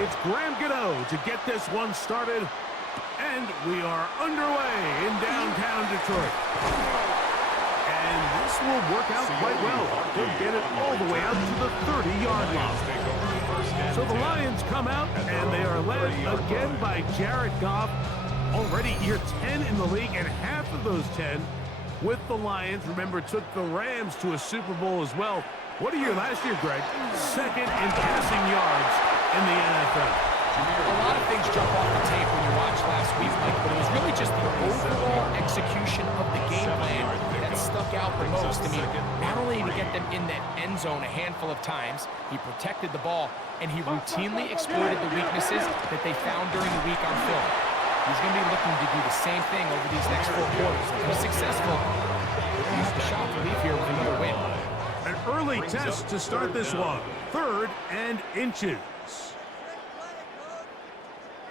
it's Graham Gano to get this one started. And we are underway in downtown Detroit. And this will work out quite well. They'll get it all the way out to the 30-yard line. So the Lions come out, and they are led again by Jared Goff. Already year 10 in the league, and half of those 10 with the Lions. Remember, took the Rams to a Super Bowl as well. What a year last year, Greg. Second in passing yards in the NFL. A lot of things jump off the tape when you watch last week, Mike, but it was really just the overall execution of the game plan that stuck out the most. I mean, not only did he get them in that end zone a handful of times, he protected the ball, and he routinely exploited the weaknesses that they found during the week on film. He's going to be looking to do the same thing over these next 4 quarters. If he's successful, he's the shot to leave here with another win. An early test to start this one. 3rd and inches.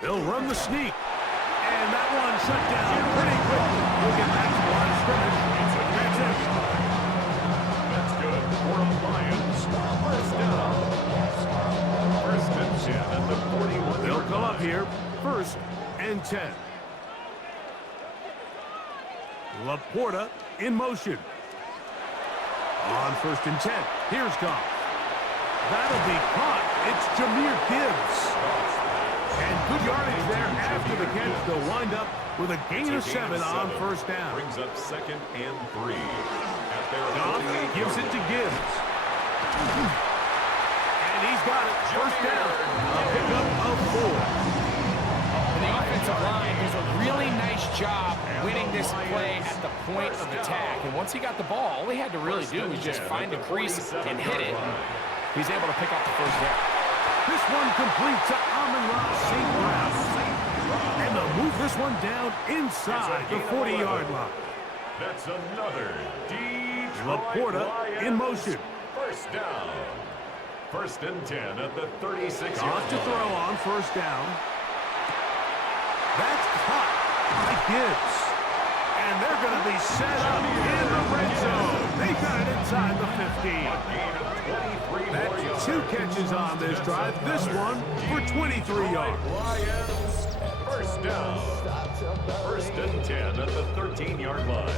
They'll run the sneak. And that one shut down pretty quickly. We'll get back to the line of scrimmage. That's it. That's good for the Lions. First down. First and 10 at the 41. They'll come up here. 1st and 10. Laporta in motion. On 1st and 10. Here's Goff. That'll be caught. It's Jahmyr Gibbs. And good yardage there after the catch. They'll wind up with a gain of 7 on 1st down. Brings up 2nd and 3. Goff gives it to Gibbs. And he's got it. 1st down. A pickup of 4. And the offensive line does a really nice job winning this play at the point of attack. And once he got the ball, all he had to really do was just find the crease and hit it. He's able to pick up the 1st down. This one complete to Amon-Ra St. Brown. And they'll move this one down inside the 40-yard line. That's another Detroit Laporta in motion. 1st down. 1st and 10 at the 36-yard line. Off to throw on 1st down. That's caught by Gibbs. And they're going to be set up in the red zone. They got it inside the 15. That's 2 catches on this drive. This one for 23 yards. Lions, 1st down. 1st and 10 at the 13-yard line.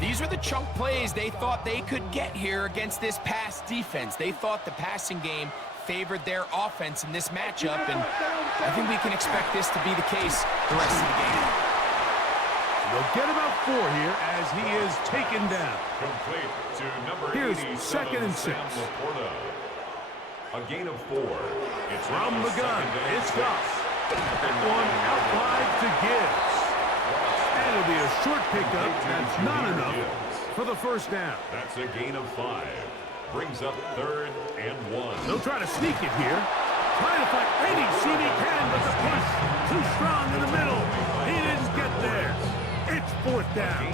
These are the chunk plays they thought they could get here against this pass defense. They thought the passing game favored their offense in this matchup, and I think we can expect this to be the case the rest of the game. They'll get about 4 here as he is taken down. Complete to number Here's 87, 2nd and 6. Sam Laporta. A gain of 4. It's From now the gun, 2nd and it's 6. Goff. That one out wide to Gibbs. And it'll be a short pickup. That's not enough for the 1st down. That's a gain of 5. Brings up 3rd and 1. They'll try to sneak it here. Trying to find any seam he can, but the push too strong in the middle. He didn't get there. It's 4th down.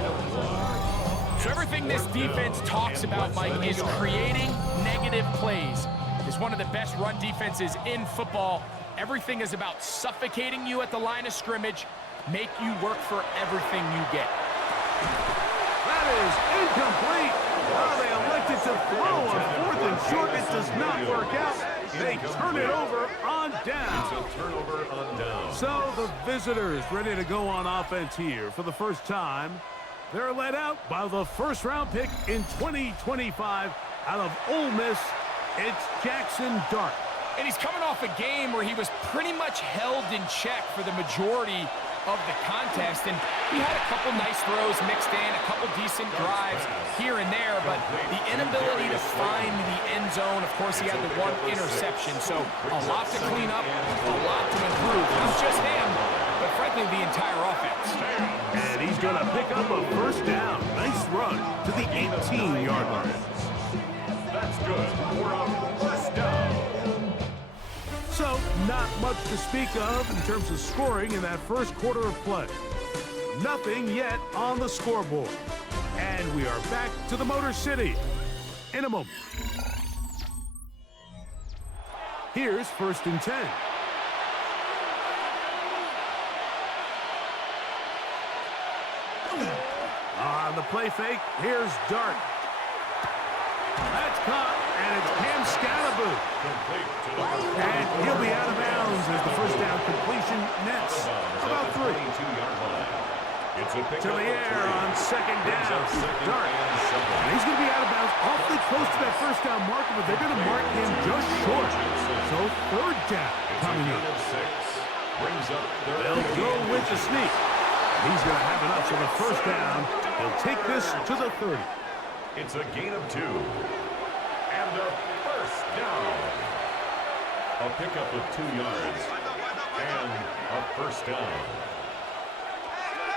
So everything this defense talks about, Mike, is creating negative plays. It's one of the best run defenses in football. Everything is about suffocating you at the line of scrimmage, make you work for everything you get. That is incomplete. Well, they elected to throw on 4th and short. It does not work out. They turn it over on down. It's a turnover on down. So the visitors ready to go on offense here for the first time. They're led out by the 1st-round pick in 2025 out of Ole Miss. It's Jackson Dart. And he's coming off a game where he was pretty much held in check for the majority of the contest, and he had a couple nice throws mixed in, a couple decent drives here and there, but the inability to find the end zone, of course, he had the 1 interception, so a lot to clean up, a lot to improve. Not just him, but frankly, the entire offense. And he's going to pick up a 1st down. Nice run to the 18-yard line. That's good for a 1st down. So, not much to speak of in terms of scoring in that 1st quarter of play. Nothing yet on the scoreboard. And we are back to the Motor City in a moment. Here's 1st and 10. On the play fake, here's Dart. That's caught, and it's Cam Scalaboo. And he'll be out of bounds as the first down completion nets about 3. To the air on second down. Dart. And he's going to be out of bounds awfully close to that first down marker, but they're going to mark him just short. So third down coming up. They'll go with the sneak. He's going to have enough for the first down. He'll take this to the 30. It's a gain of 2. And a first down. A pickup of 2 yards. And a first down.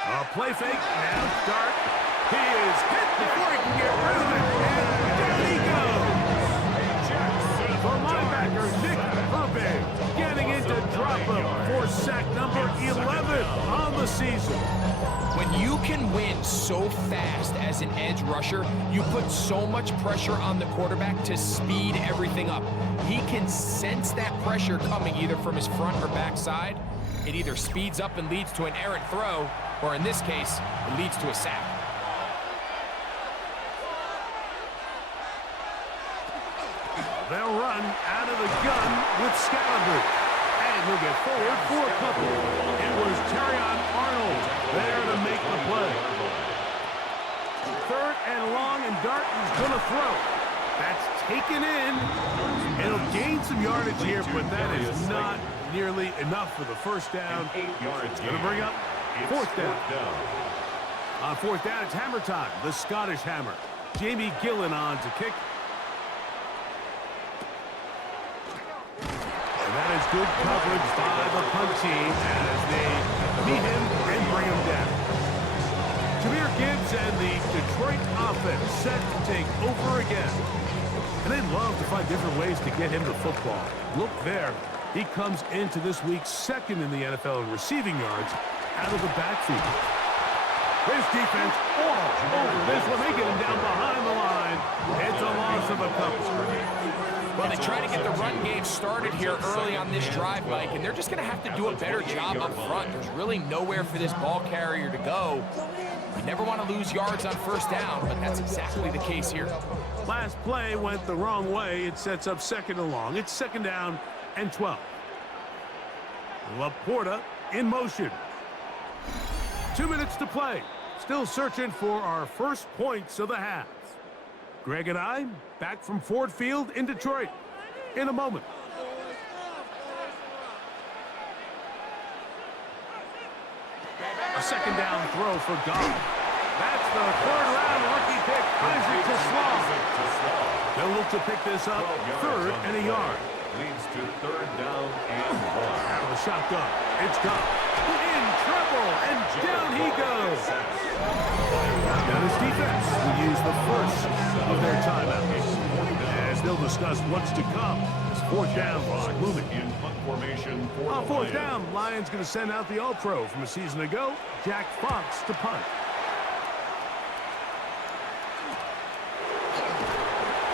A play fake. Now Dart. He is hit before he can get rid of it. And down he goes. The linebacker, Nick Herbig, getting into drop him for sack number 11 on the season. When you can win so fast as an edge rusher, you put so much pressure on the quarterback to speed everything up. He can sense that pressure coming either from his front or back side. It either speeds up and leads to an errant throw, or in this case, it leads to a sack. They'll run out of the gun with Scalaboo. And he'll get forward for a couple. It was Terrion Arnold there to make the play. 3rd and long, and Dart is going to throw. That's taken in. It'll gain some yardage here, but that is not nearly enough for the first down. It's going to bring up 4th down. On 4th down, it's hammer time. The Scottish hammer. Jamie Gillen on to kick. And that is good coverage by the punt team as they meet him and bring him down. Jahmyr Gibbs and the Detroit offense set to take over again. And they'd love to find different ways to get him the football. Look there. He comes into this week 2nd in the NFL in receiving yards out of the backfield. This defense all over this one. They get him down behind the line. It's a loss of a couple. Well, they try to get the run game started here early on this drive, Mike, and they're just going to have to do a better job up front. There's really nowhere for this ball carrier to go. You never want to lose yards on first down, but that's exactly the case here. Last play went the wrong way. It sets up 2nd and long. It's 2nd down and 12. Laporta in motion. 2 minutes to play. Still searching for our first points of the half. Greg and I back from Ford Field in Detroit in a moment. A 2nd down throw for Goff. That's the 3rd round rookie pick, Isaac Tesslaw. They'll look to pick this up 3rd and a yard. Leads to 3rd down and 1. Out of the shotgun. It's Goff. In trouble, and down he goes. Now this defense will use the first of their timeouts. As they'll discuss what's to come. This 4th down is moving. In punt formation for On the 4th Lions. down, Lions going to send out the All-Pro from a season ago, Jack Fox to punt.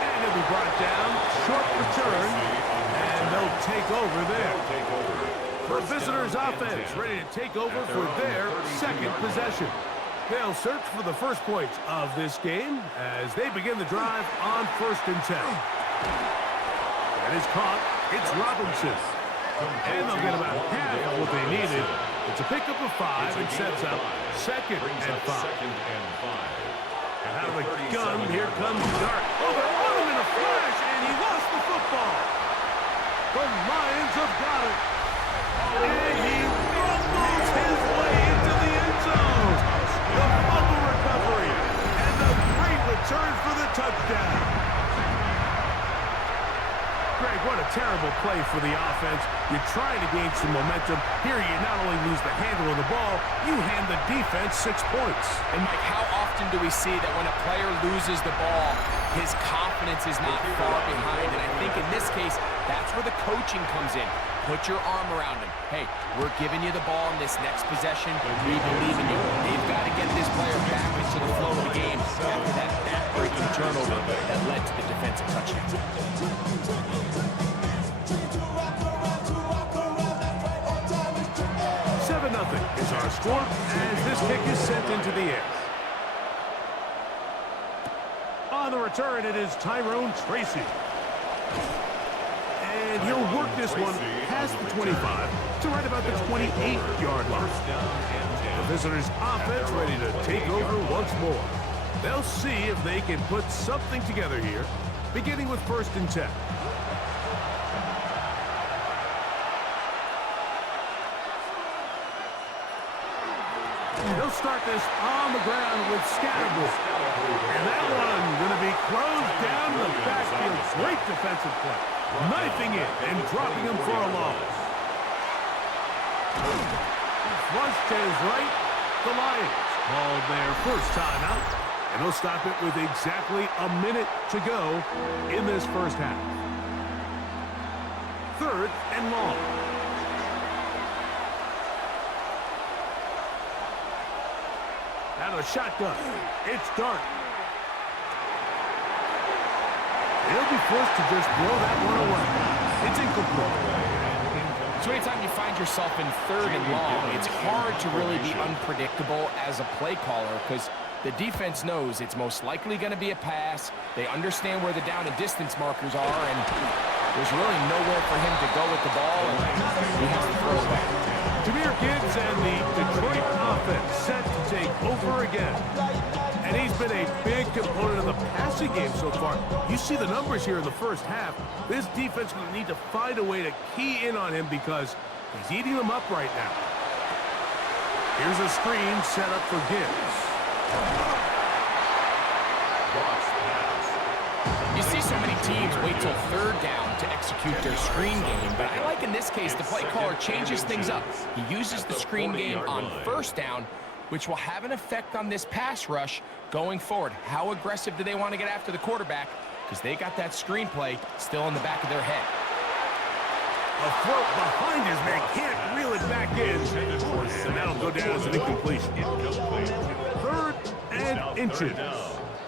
And he'll be brought down. Short return. And they'll take over there. The visitors' offense ready to take over for their 2nd possession. They'll search for the first points of this game as they begin the drive on 1st and 10. That is caught. It's Robinson. And they'll get about half of what they needed. It's a pickup of 5 and sets up 2nd and 5. And out of the gun, here comes Dart. Oh, they're on him in a flash, and he lost the football. The Lions have got it. And he rumbles his way into the end zone. The fumble recovery and the great return for the touchdown. Greg, what a terrible play for the offense. You're trying to gain some momentum. Here you not only lose the handle of the ball, you hand the defense 6 points. And Mike, how often do we see that when a player loses the ball, his confidence is not far behind? And I think in this case, that's where the coaching comes in. Put your arm around him. Hey, we're giving you the ball in this next possession. We believe in you. They've got to get this player back into the flow of the game after that back-breaking turnover that led to the defensive touchdown. 7-0 is our score as this kick is sent into the air. On the return, it is Tyrone Tracy. And he'll work this one past the 25 to right about the 28-yard line. The visitors' offense ready to take over once more. They'll see if they can put something together here, beginning with 1st and 10. They'll start this on the ground with Scatterbush. And that one going to be closed down the backfield. Great defensive play. Knifing it and dropping him for a loss. Flush to his right. The Lions called their first timeout. And they'll stop it with exactly a minute to go in this first half. 3rd and long. Out of the shotgun. It's Dart. He'll be forced to just blow that one away. It's incomplete. So anytime you find yourself in 3rd and long, it's hard to really be unpredictable as a play caller because the defense knows it's most likely going to be a pass. They understand where the down and distance markers are, and there's really nowhere for him to go with the ball, and he has to throw it back. Jameer Gibbs and the Detroit offense set to take over again. And he's been a big component of the passing game so far. You see the numbers here in the first half. This defense will need to find a way to key in on him because he's eating them up right now. Here's a screen set up for Gibbs. You see so many teams wait till 3rd down to execute their screen game, but I like in this case the play caller changes things up. He uses the screen game on 1st down, which will have an effect on this pass rush going forward. How aggressive do they want to get after the quarterback? Because they got that screenplay still in the back of their head. A throw behind his man, can't reel it back in. And that'll go down as an incompletion. 3rd and inches.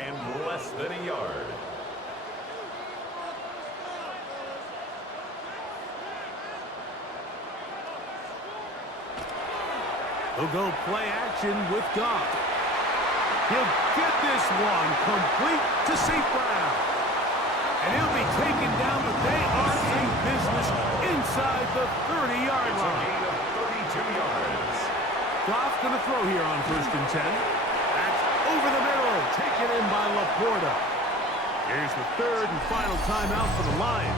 And less than a yard. He'll go play action with God. He'll get this one complete to St. Brown. And he'll be taken down, but they are in business inside the 30-yard line. Gain of 32 yards. Goff going to throw here on 1st and 10. That's over the middle, taken in by Laporta. Here's the 3rd and final timeout for the Lions.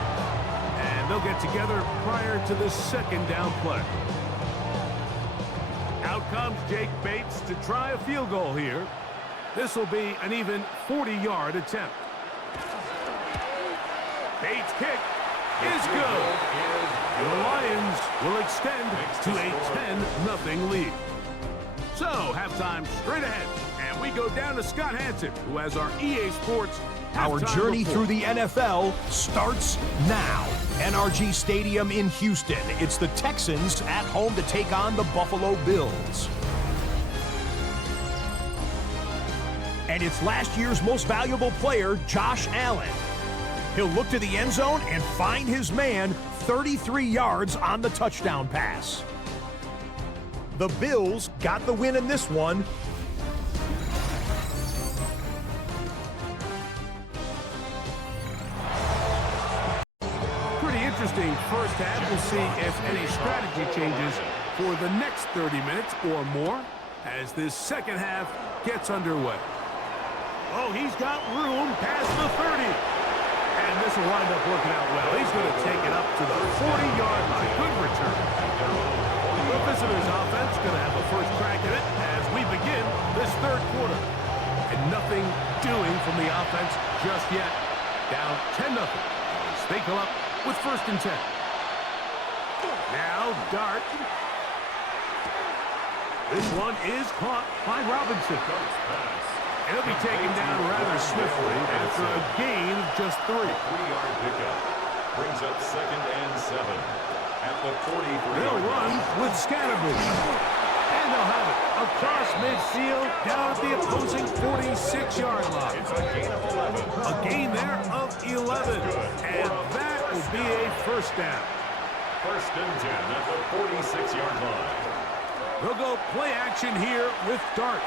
And they'll get together prior to the 2nd down play. Out comes Jake Bates to try a field goal here. This will be an even 40-yard attempt. Bates' kick is good. And the Lions will extend to a 10-0 lead. So, halftime straight ahead. And we go down to Scott Hansen, who has our EA Sports Our journey through the NFL starts now. NRG Stadium in Houston. It's the Texans at home to take on the Buffalo Bills. And it's last year's most valuable player, Josh Allen. He'll look to the end zone and find his man 33 yards on the touchdown pass. The Bills got the win in this one. Interesting first half. We'll see if any strategy changes for the next 30 minutes or more as this second half gets underway. Oh, he's got room past the 30. And this will wind up working out well. He's going to take it up to the 40-yard line. Good return. The visitors' offense going to have a first crack at it as we begin this 3rd quarter. And nothing doing from the offense just yet. Down 10-0. They come up with 1st and 10. Now Dart. This one is caught by Robinson. And he'll be taken down rather swiftly after a gain of just 3. 3-yard pickup brings up 2nd and 7 at the 43. They'll run with Scatterbush. And they'll have it across midfield down at the opposing 46-yard line. It's a gain of 11. A gain there of 11. And that will be a first down. 1st and 10 at the 46-yard line. They'll go play action here with Dart.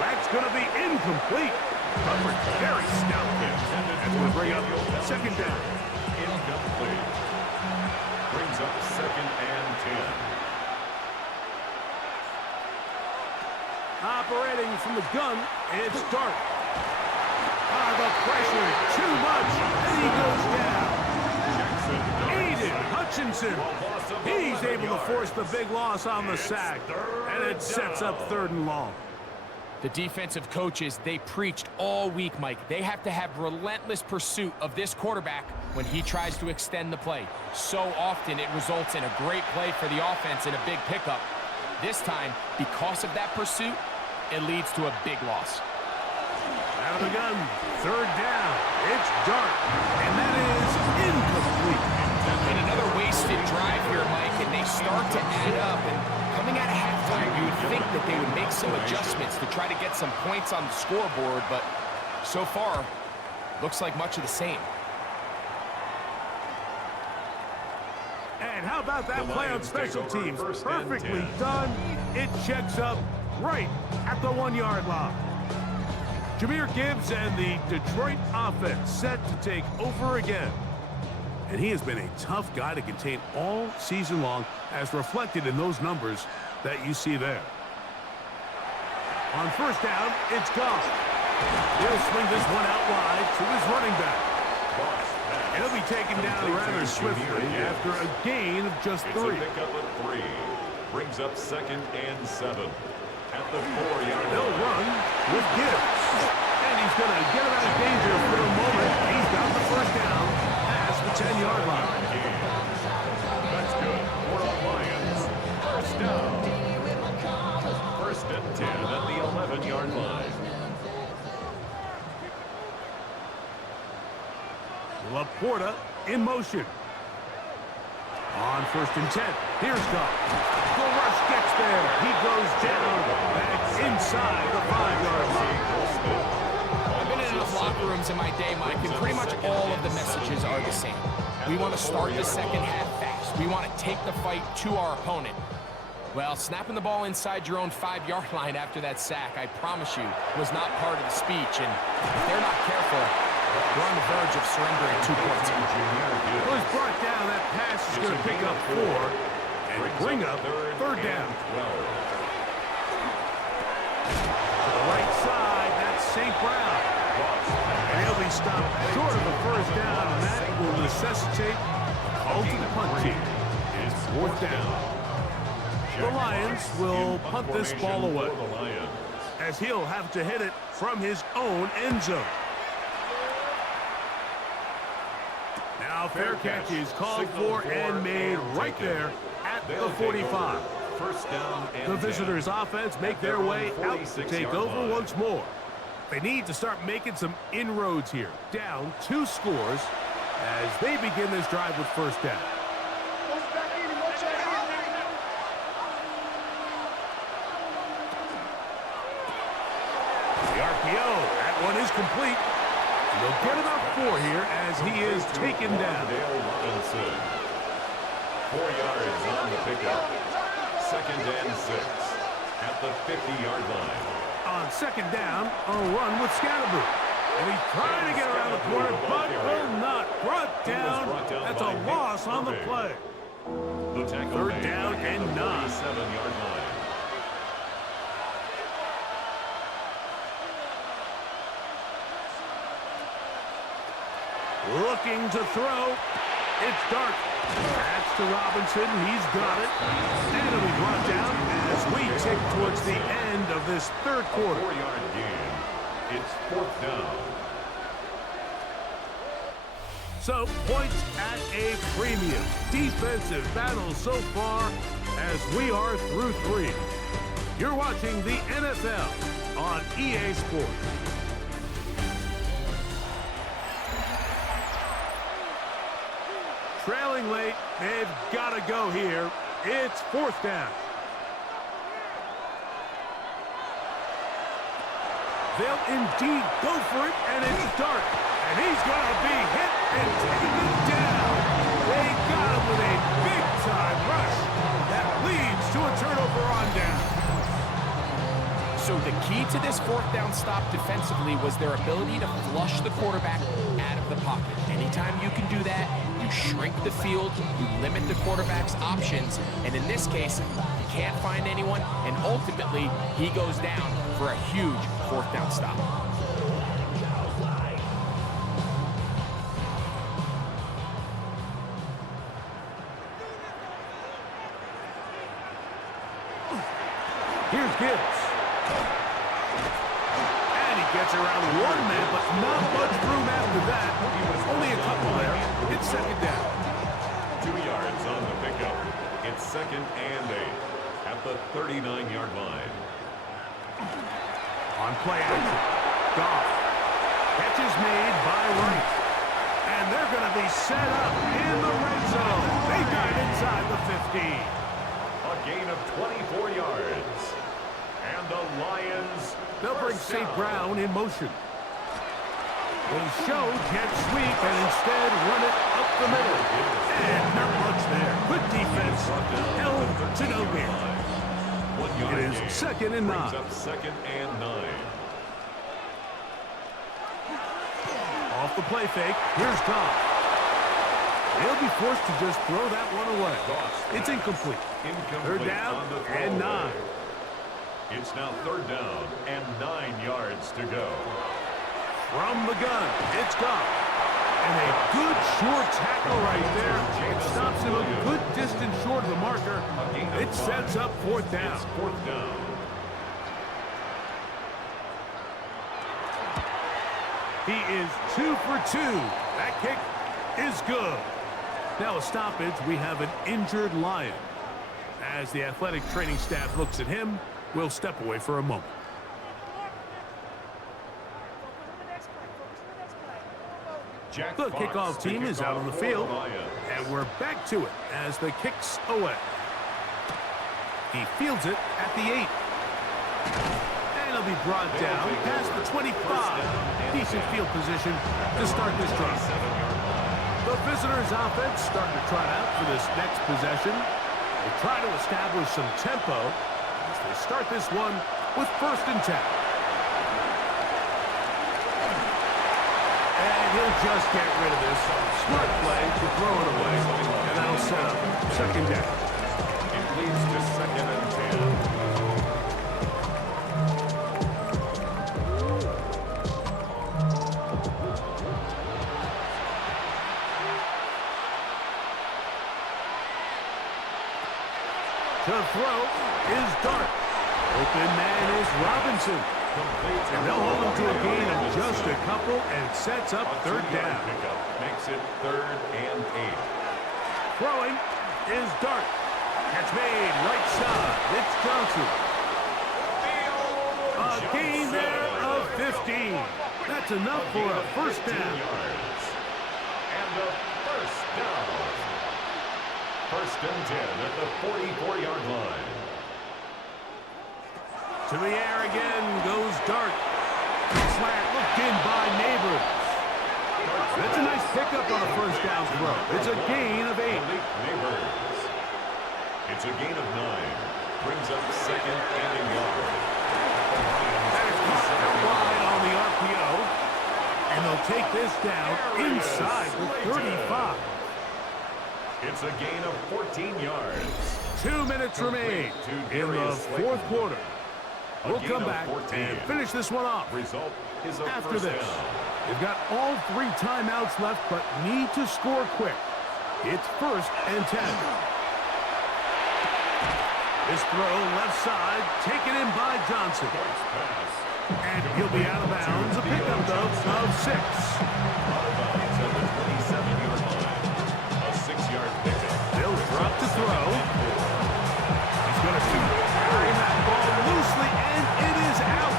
That's going to be incomplete. Coverage very stout there. That's going to bring up second down. Incomplete. Brings up 2nd and 10. Operating from the gun, it's Dart. The pressure, too much, and he goes down. Aiden Hutchinson. He's able to force the big loss on the sack, and it sets up 3rd and long. The defensive coaches, they preached all week, Mike. They have to have relentless pursuit of this quarterback when he tries to extend the play. So often it results in a great play for the offense and a big pickup. This time, because of that pursuit, it leads to a big loss. Out of the gun, 3rd down. It's Dart, and that is incomplete. And another wasted drive here, Mike, and they start to add up. And coming out of halftime, you would think that they would make some adjustments to try to get some points on the scoreboard, but so far, looks like much of the same. And how about that play on special teams? Perfectly done. It checks up right at the 1-yard line. Jahmyr Gibbs and the Detroit offense set to take over again. And he has been a tough guy to contain all season long, as reflected in those numbers that you see there. On 1st down, it's Goff. He'll swing this one out wide to his running back. And he'll be taken down rather swiftly after a gain of just 3. It's a pickup of 3. Brings up 2nd and 7. At the 4-yard line. They'll run with Gibbs. And he's going to get him out of danger for the moment. He's got the 1st down past the 10-yard line. That's good for the Lions. 1st down. 1st and 10 at the 11-yard line. Laporta in motion. On 1st and 10, here's Goff. The rush gets there. He goes down back inside the 5-yard line. I've been in enough locker rooms in my day, Mike, and pretty much all of the messages are the same. We want to start the second half fast. We want to take the fight to our opponent. Well, snapping the ball inside your own 5-yard line after that sack, I promise you, was not part of the speech. And if they're not careful, they're on the verge of surrendering 2 points. Well, he's brought down. That pass is going to pick up 4 and bring up 3rd down. To the right side, that's St. Brown. And he'll be stopped short of the 1st down, and that will necessitate a call to the punt team. It's 4th down. The Lions will punt this ball away, as he'll have to hit it from his own end zone. Now fair catch is called for and made right there at the 45. 1st down and The visitors' offense make their way out to take over once more. They need to start making some inroads here. Down 2 scores as they begin this drive with 1st down. The RPO, that one is complete. They'll get about 4 here as he is taken down. 4 yards on the pickup. 2nd and 6 at the 50-yard line. On 2nd down, a run with Scatterboo. And he's trying to get around the corner, but will not. Brought down. That's a loss on the play. The tackle 3rd down and 9. 7-yard line. Looking to throw. It's Dart. That's to Robinson. He's got it. And it'll be brought down as we tick towards the end of this 3rd quarter. 4-yard gain. It's 4th down. So, points at a premium. Defensive battle so far as we are through 3. You're watching the NFL on EA Sports. Trailing late, they've got to go here. It's 4th down. They'll indeed go for it, and it's Dart. And he's going to be hit and taken down. They got him with a big-time rush that leads to a turnover on down. So the key to this fourth down stop defensively was their ability to flush the quarterback out of the pocket. Anytime you can do that, you shrink the field, you limit the quarterback's options, and in this case, he can't find anyone, and ultimately, he goes down for a huge fourth down stop. Here's Gibbs. And he gets around one man, but not much room after that. Only a couple there. It's second down. 2 yards on the pickup. It's second and 8 at the 39-yard line. On play action. Goff. Catch is made by Wright. And they're going to be set up in the red zone. They got inside the 15. A gain of 24 yards. And the Lions. They'll bring St. Brown in motion. They show jet sweep and instead run it up the middle. And not much there. Good defense. Held to no gain. 1 yard It is gain. second and 9. Brings up second and 9. Off the play fake. Here's Goff. They'll be forced to just throw that one away. It's incomplete. Third down on the throw and 9. away. It's now third down and 9 yards to go. From the gun, it's Goff. And a good short tackle right there. It stops him a good distance short of the marker. It sets up fourth down. It's fourth down. He is 2 for 2. That kick is good. Now a stoppage, we have an injured Lion. As the athletic training staff looks at him, we'll step away for a moment. Jack The Fox kickoff to team kick is out off on the for field, Lions. and we're back to it as the kick's away. He fields it at the 8. And he'll be brought down past the 25. Decent field position to start this drive. The visitors' offense starting to trot out for this next possession. They try to establish some tempo as they start this one with first and 10. And he'll just get rid of this. Smart play to throw it away, and that'll set up second down. It leads to second and 10. To throw is Dart. Open man is Robinson. And they'll hold him to a gain of just a couple, and it sets up third down. Pickup makes it third and 8. Throwing is Dart. Catch made right side. It's Johnson. A gain there of 15. That's enough for a first down. Yards. And a first down. First and 10 at the 44-yard line. To the air again goes Dart. Slant looked in by Neighbors. That's a nice pickup on a first down throw. It's a gain of 8. Neighbors. It's a gain of 9. Brings up second and a yard. That is caught out wide on the RPO. And they'll take this down inside the 35. It's a gain of 14 yards. 2 minutes remain in the fourth quarter. We'll come back and finish this one off. Result is a After first this, down. they've got all 3 timeouts left, but need to score quick. It's first and 10. This throw left side, taken in by Johnson. And he'll be out of bounds. A pickup, though, of 6. Out of bounds at the 27-yard line. A 6-yard pickup. They'll drop to throw. He's going to carry that ball loosely, and it is out.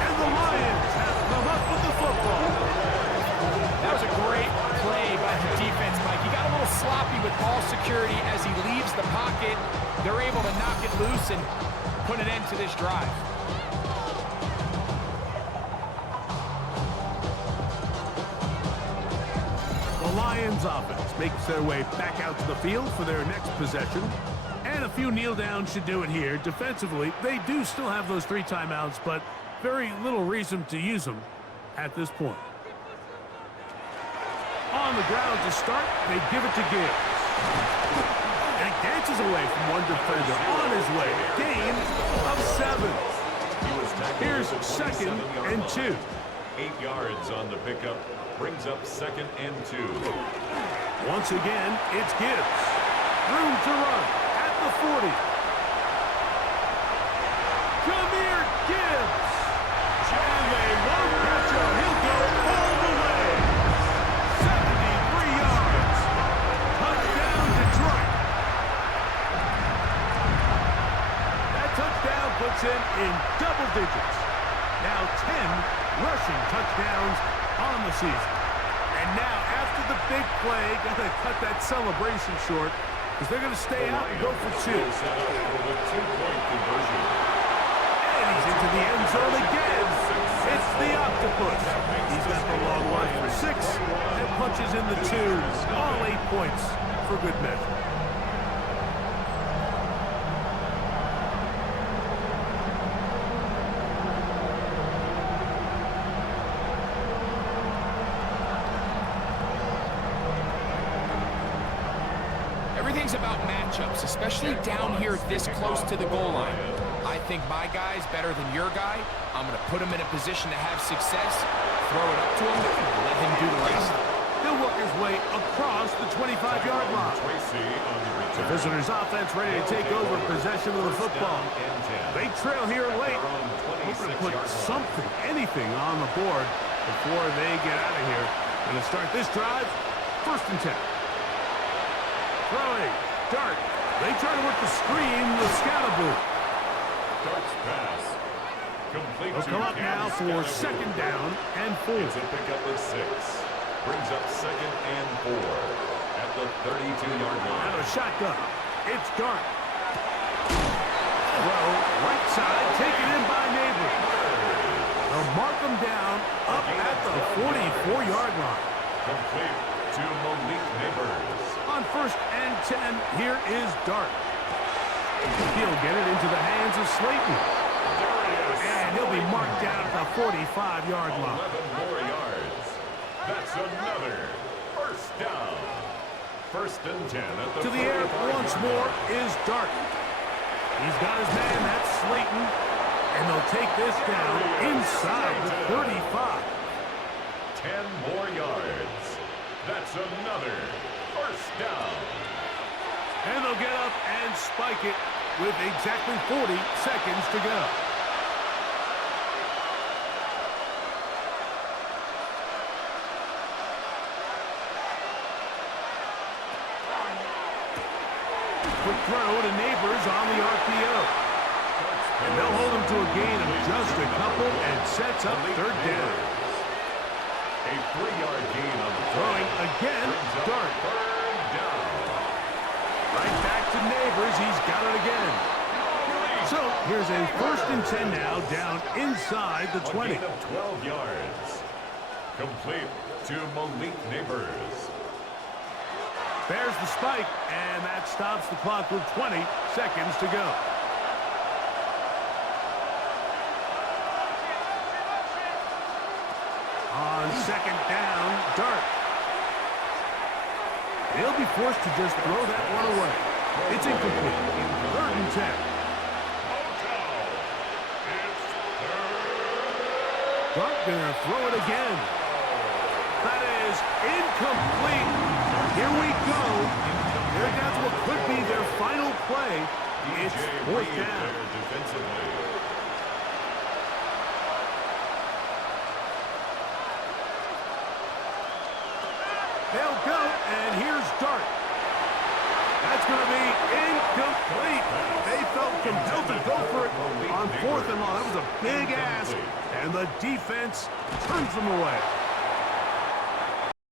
And the Lions have come up with the football. That was a great play by the defense, Mike. He got a little sloppy with ball security as he leaves the pocket. They're able to knock it loose and put an end to this drive. The Lions offense makes their way back out to the field for their next possession. And And a few kneel downs should do it here. Defensively, they do still have those 3 timeouts, but very little reason to use them at this point. On the ground to start, they give it to Gibbs. And he dances away from one defender on his way. Gain of 7. Here's 2nd and 2. 8 yards on the pickup. Brings up 2nd and 2. Once again, it's Gibbs. Room to run at the 40. Come here, Gibbs. And they won't catch him. He'll go all the way. 73 yards. Touchdown, Detroit. That touchdown puts him in double digits. Now 10 rushing touchdowns on the season. And now, after the big play, got to cut that celebration short because they're going to stay out and go for 2. And he's into the end zone again. It's the octopus. He's got the long line for 6 and punches in the 2. All 8 points for good measure. Everything's about matchups, especially down here this close to the goal line. I think my guy's better than your guy. I'm going to put him in a position to have success, throw it up to him, and let him do the rest. He'll work his way across the 25-yard line. The visitors' offense ready to take over possession of the football. They trail here late. Hoping to put something, anything on the board before they get out of here. Going to start this drive, 1st and 10. Throwing, Dart. They try to work the screen, the Scatterboo. Dart's pass. Complete. They'll come up now for 2nd down and 4. It's a pickup of 6. Brings up 2nd and 4 at the 32-yard line. Out of shotgun. It's Dart. Throw, right side, taken in by Neighbors. They'll mark them down up at the 44-yard line. Complete to Malik Neighbors. On 1st and 10, here is Dart. He'll get it into the hands of Slayton. And he'll be marked down at the 45-yard line. 11 more yards. That's another 1st down. 1st and 10 at the To the air once more is Dart. He's got his man, that's Slayton. And they'll take this down inside the 35. 10 more yards. That's another 1st down. And they'll get up and spike it with exactly 40 seconds to go. Quick throw to Neighbors on the RPO. And they'll hold him to a gain of just a couple and sets up 3rd down. A 3-yard gain on the Throwing again, Dart. 3rd down. Right back to Neighbors, he's got it again. So here's a 1st and 10 now, down inside the 20. A gain of 12 yards. Complete to Malik Neighbors. There's the spike, and that stops the clock with 20 seconds to go. On 2nd down, Dart. He'll be forced to just throw that one away. It's incomplete. 3rd and 10. Dart gonna throw it again. That is incomplete. Here we go. Here that's what could be their final play. It's 4th down. They'll go, and here's Dart. That's going to be incomplete. They felt compelled to go for it on 4th and long. That was a big ask, and the defense turns them away.